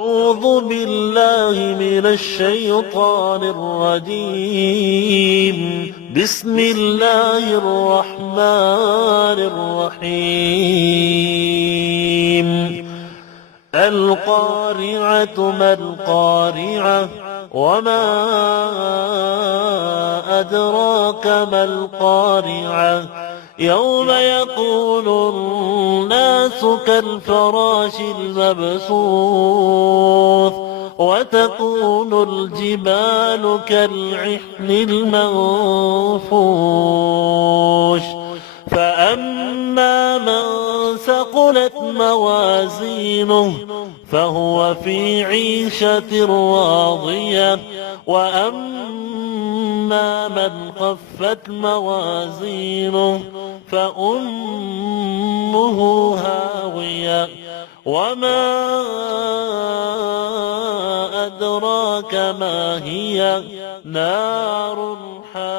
أعوذ بالله من الشيطان الرجيم. بسم الله الرحمن الرحيم. القارعة ما القارعة وما أدراك ما القارعة يوم يكون الناس كالفراش المبثوث وتكون الجبال كالعهن المنفوش فأما من ثقلت موازينه فهو في عيشة راضية وأما من خفت موازينه فأمه هاوية وما أدراك ما هي نار حامية